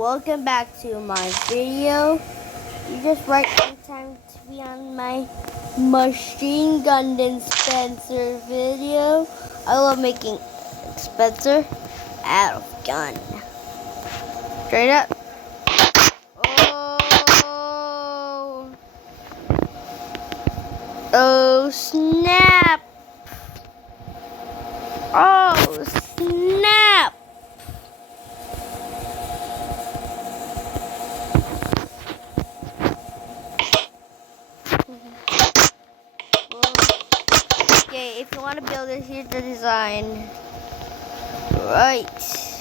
Welcome back to my video. You just right in time to be on my machine gun dispenser video. I love making dispenser out of gun. Straight up. Oh, oh snap. Oh snap. Okay, if you want to build it, here's the design. Right,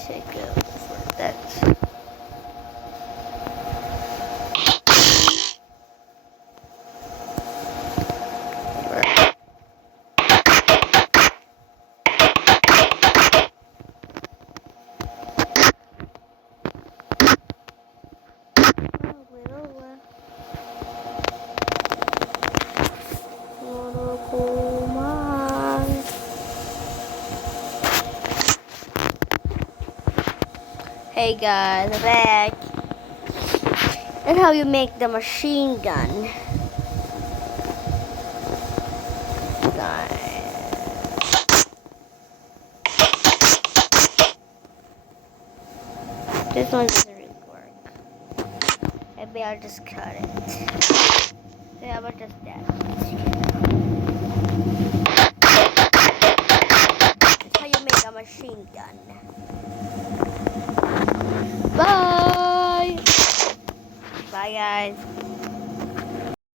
I go for that. Hey guys, I'm back. That's how you make the machine gun. This one doesn't really work. Maybe I'll just cut it. Yeah, how about just that?